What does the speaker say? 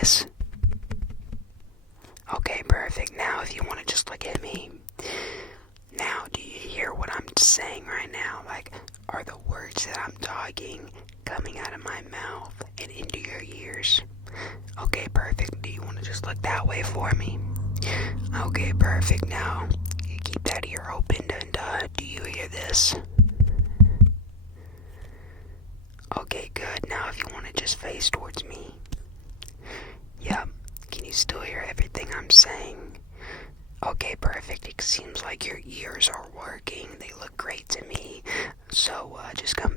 this? Okay, perfect. Now if you want to just look at me. Now, do you hear what I'm saying right now? Like, are the words that I'm talking coming out of my mouth and into your ears? Okay, perfect. Do you want to just look that way for me? Okay, perfect. Now, you keep that ear open and do you hear this? Okay, good. Now if you want to just face towards me. Yep. Can you still hear everything I'm saying? Okay, perfect. It seems like your ears are working. They look great to me. So just come